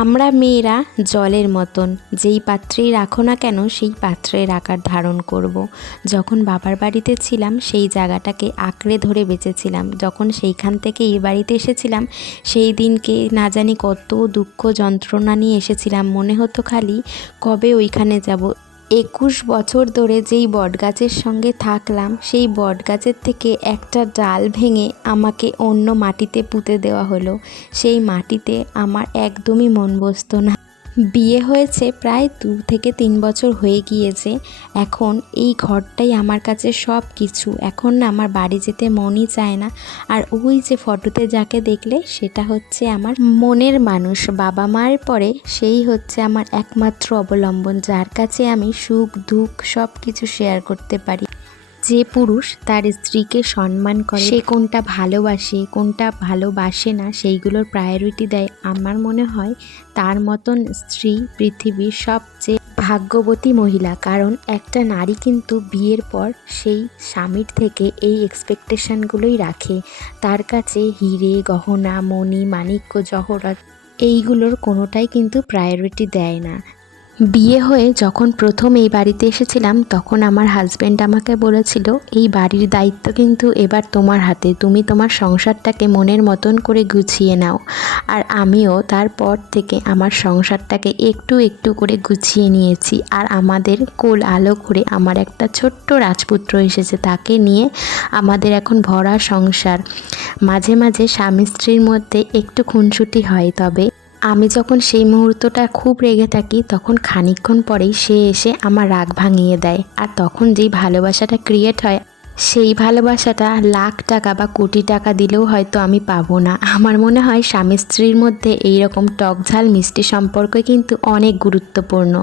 আমরা মেয়েরা জলের মতন, যেই পাত্রেই রাখো না কেন সেই পাত্রের আকার ধারণ করব। যখন বাবার বাড়িতে ছিলাম সেই জায়গাটাকে আঁকড়ে ধরে বেঁচেছিলাম। যখন সেইখান থেকে এই বাড়িতে এসেছিলাম সেই দিনকে না জানি কত দুঃখ যন্ত্রণা নিয়ে এসেছিলাম। মনে হতো খালি কবে ওইখানে যাব। 21 বছর ধরে যেই বটগাছের সঙ্গে থাকলাম সেই বটগাছের থেকে একটা ডাল ভেঙে আমাকে অন্য মাটিতে পুঁতে দেওয়া হলো। সেই মাটিতে আমার একদমই মন বসতো না। বিয়ে হয়েছে প্রায় 2 থেকে 3 বছর হয়ে গিয়েছে। এখন এই ঘরটাই আমার কাছে সব কিছু। এখন না আমার বাড়ি যেতে মনই চায় না। আর ওই যে ফটোতে যাকে দেখলে সেটা হচ্ছে আমার মনের মানুষ। বাবা মায়ের পরে সেই হচ্ছে আমার একমাত্র অবলম্বন, যার কাছে আমি সুখ দুঃখ সব কিছু শেয়ার করতে পারি। যে পুরুষ তার স্ত্রীকে সম্মান করে, সে কোনটা ভালোবাসে কোনটা ভালোবাসে না সেইগুলোর প্রায়োরিটি দেয়, আমার মনে হয় তার মতন স্ত্রী পৃথিবীর সবচেয়ে ভাগ্যবতী মহিলা। কারণ একটা নারী কিন্তু বিয়ের পর সেই স্বামীর থেকে এই এক্সপেকটেশনগুলোই রাখে। তার কাছে হিরে গহনা মণি মাণিক্য জহরত এইগুলোর কোনোটাই কিন্তু প্রায়োরিটি দেয় না। বিয়ে হয়ে যখন প্রথম এই বাড়িতে এসেছিলাম তখন আমার হাজব্যান্ড আমাকে বলেছিল, এই বাড়ির দায়িত্ব কিন্তু এবার তোমার হাতে, তুমি তোমার সংসারটাকে মনের মতন করে গুছিয়ে নাও। আর আমিও তারপর থেকে আমার সংসারটাকে একটু একটু করে গুছিয়ে নিয়েছি। আর আমাদের কোল আলো করে আমার একটা ছোট্ট রাজপুত্র এসেছে, তাকে নিয়ে আমাদের এখন ভরা সংসার। মাঝে মাঝে স্বামী স্ত্রীর মধ্যে একটু খুনসুটি হয়, তবে আমি যখন সেই মুহূর্তটা খুব রেগে থাকি তখন খানিকক্ষণ পরেই সে এসে আমার রাগ ভাঙিয়ে দেয়। আর তখন যেই ভালোবাসাটা ক্রিয়েট হয় সেই ভালোবাসাটা লাখ টাকা বা কোটি টাকা দিলেও হয়তো আমি পাবো না। আমার মনে হয় স্বামী স্ত্রীর মধ্যে এইরকম টক ঝাল মিষ্টি সম্পর্ক কিন্তু অনেক গুরুত্বপূর্ণ।